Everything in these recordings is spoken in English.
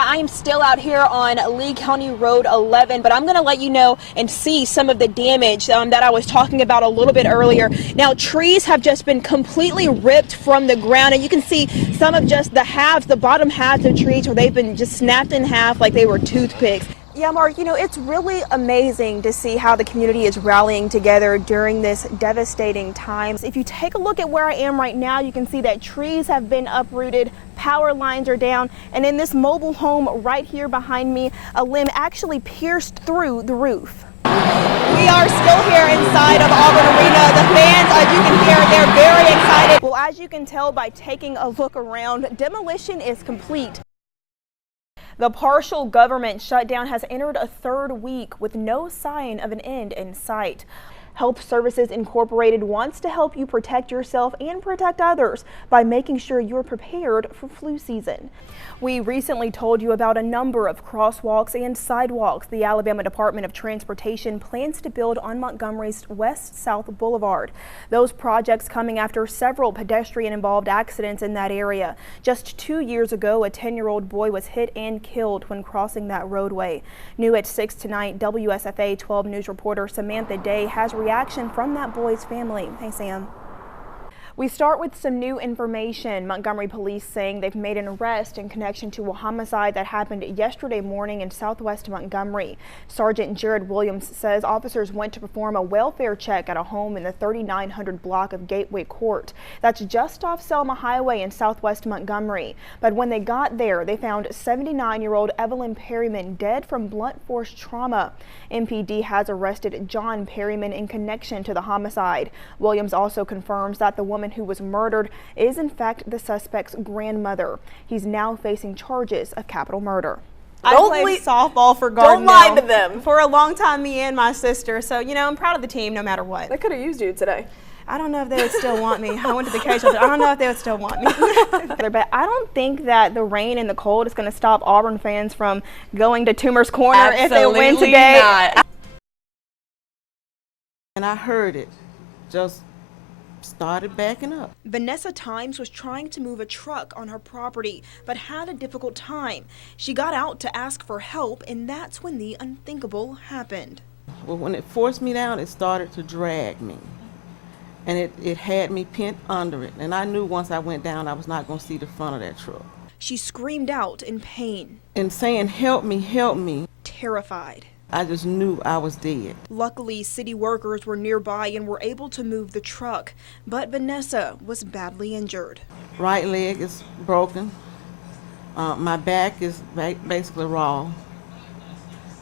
I'm still out here on Lee County Road 11, but I'm going to let you know and see some of the damage that I was talking about a little bit earlier. Now, trees have just been completely ripped from the ground, and you can see some of just the halves, the bottom halves of trees where they've been just snapped in half like they were toothpicks. Yeah, Mark, you know, it's really amazing to see how the community is rallying together during this devastating time. If you take a look at where I am right now, you can see that trees have been uprooted, power lines are down, and in this mobile home right here behind me, a limb actually pierced through the roof. We are still here inside of Auburn Arena. The fans, as you can hear, they're very excited. Well, as you can tell by taking a look around, demolition is complete. The partial government shutdown has entered a third week with no sign of an end in sight. Health Services Incorporated wants to help you protect yourself and protect others by making sure you're prepared for flu season. We recently told you about a number of crosswalks and sidewalks the Alabama Department of Transportation plans to build on Montgomery's West-South Boulevard. Those projects coming after several pedestrian-involved accidents in that area. Just 2 years ago, a 10-year-old boy was hit and killed when crossing that roadway. New at 6 tonight, WSFA 12 News reporter Samantha Day has reaction from that boy's family. Hey, Sam. We start with some new information. Montgomery police saying they've made an arrest in connection to a homicide that happened yesterday morning in southwest Montgomery. Sergeant Jared Williams says officers went to perform a welfare check at a home in the 3900 block of Gateway Court. That's just off Selma Highway in southwest Montgomery. But when they got there, they found 79-year-old Evelyn Perryman dead from blunt force trauma. MPD has arrested John Perryman in connection to the homicide. Williams also confirms that the woman who was murdered is in fact the suspect's grandmother. He's now facing charges of capital murder. I played softball for Garden. Don't lie to them. For a long time, me and my sister. So, you know, I'm proud of the team no matter what. They could have used you today. I don't know if they would still want me. I went to the cage. I don't know if they would still want me. But I don't think that the rain and the cold is going to stop Auburn fans from going to Toomer's Corner. Absolutely if they win today. Not. And I heard it just started backing up. Vanessa Times was trying to move a truck on her property, but had a difficult time. She got out to ask for help, and that's when the unthinkable happened. Well, when it forced me down, it started to drag me. And it had me pinned under it. And I knew once I went down, I was not going to see the front of that truck. She screamed out in pain. And saying, help me, help me. Terrified. I just knew I was dead. Luckily, city workers were nearby and were able to move the truck, but Vanessa was badly injured. Right leg is broken. My back is basically raw.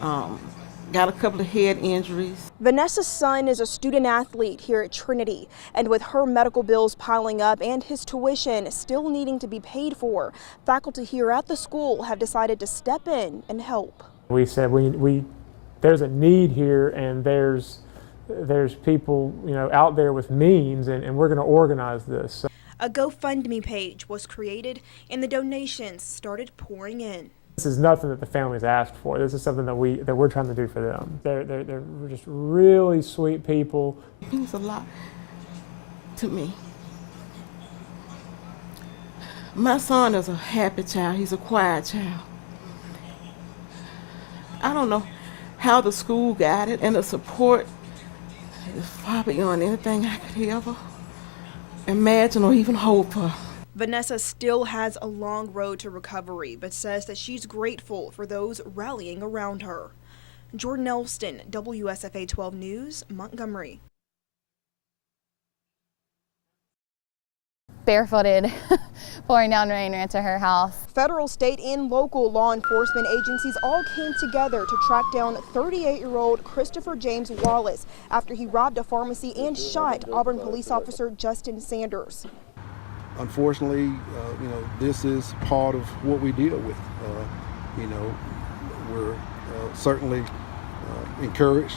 Got a couple of head injuries. Vanessa's son is a student athlete here at Trinity, and with her medical bills piling up and his tuition still needing to be paid for, faculty here at the school have decided to step in and help. We said there's a need here, and there's people, you know, out there with means, and we're going to organize this. So a GoFundMe page was created and the donations started pouring in. this is nothing that the families asked for. This is something that we're trying to do for them. They're just really sweet people. It means a lot to me. My son is a happy child. He's a quiet child. I don't know how the school got it, and the support is far beyond anything I could ever imagine or even hope for. Vanessa still has a long road to recovery, but says that she's grateful for those rallying around her. Jordyn Elston, WSFA 12 News, Montgomery. Barefooted, pouring down rain, ran to her house. Federal, state, and local law enforcement agencies all came together to track down 38-year-old Christopher James Wallace after he robbed a pharmacy and shot Auburn police officer Justin Sanders. Unfortunately, this is part of what we deal with. We're certainly encouraged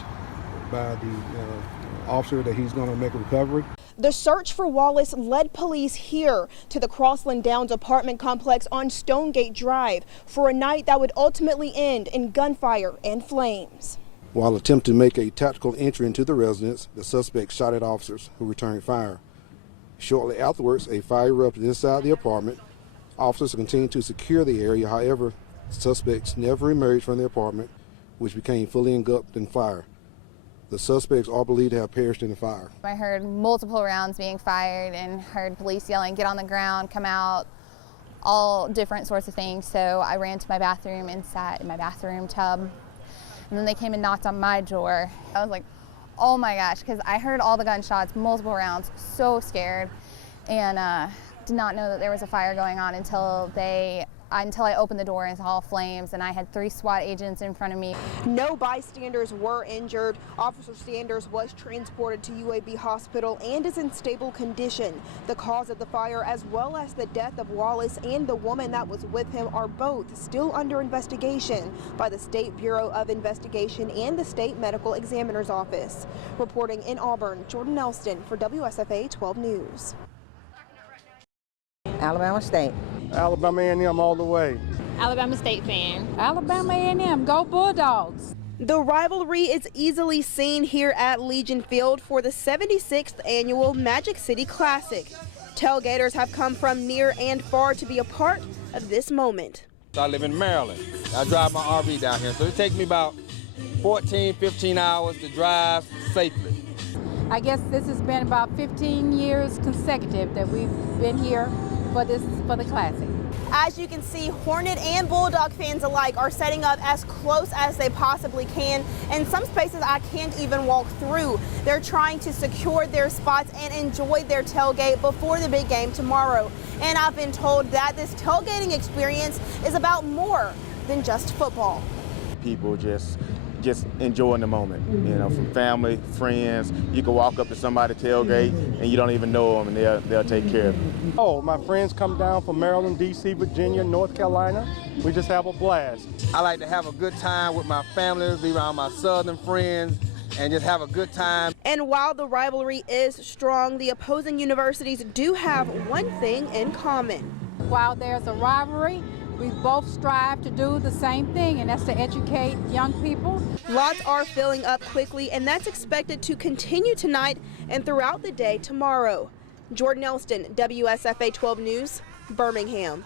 by the officer that he's going to make a recovery. The search for Wallace led police here to the Crossland Downs apartment complex on Stonegate Drive for a night that would ultimately end in gunfire and flames. While attempting to make a tactical entry into the residence, the suspect shot at officers who returned fire. Shortly afterwards, a fire erupted inside the apartment. Officers continued to secure the area. However, Suspects never emerged from their apartment, which became fully engulfed in fire. The suspects are believed to have perished in the fire. I heard multiple rounds being fired and heard police yelling, "Get on the ground, come out," all different sorts of things. So I ran to my bathroom and sat in my bathroom tub. And then they came and knocked on my door. I was like, oh my gosh, because I heard all the gunshots, multiple rounds, so scared, and did not know that there was a fire going on until I opened the door and saw flames, and I had 3 SWAT agents in front of me. No bystanders were injured. Officer Sanders was transported to UAB Hospital and is in stable condition. The cause of the fire, as well as the death of Wallace and the woman that was with him, are both still under investigation by the State Bureau of Investigation and the State Medical Examiner's Office. Reporting in Auburn, Jordyn Elston for WSFA 12 News. Alabama State. Alabama A&M all the way. Alabama State fan. Alabama A&M, go Bulldogs. The rivalry is easily seen here at Legion Field for the 76th annual Magic City Classic. Tailgaters have come from near and far to be a part of this moment. I live in Maryland. I drive my RV down here, so it takes me about 14, 15 hours to drive safely. I guess this has been about 15 years consecutive that we've been here for the Classic. As you can see, Hornet and Bulldog fans alike are setting up as close as they possibly can. In some spaces I can't even walk through. They're trying to secure their spots and enjoy their tailgate before the big game tomorrow. And I've been told that this tailgating experience is about more than just football. People just enjoying the moment, you know, from family, friends. You can walk up to somebody tailgate and you don't even know them, and they'll take care of you. Oh, my friends come down from Maryland, D.C., Virginia, North Carolina. We just have a blast. I like to have a good time with my family, be around my southern friends, and just have a good time. And while the rivalry is strong, the opposing universities do have one thing in common. While there's a rivalry, we both strive to do the same thing, and that's to educate young people. Lots are filling up quickly, and that's expected to continue tonight and throughout the day tomorrow. Jordyn Elston, WSFA 12 News, Birmingham.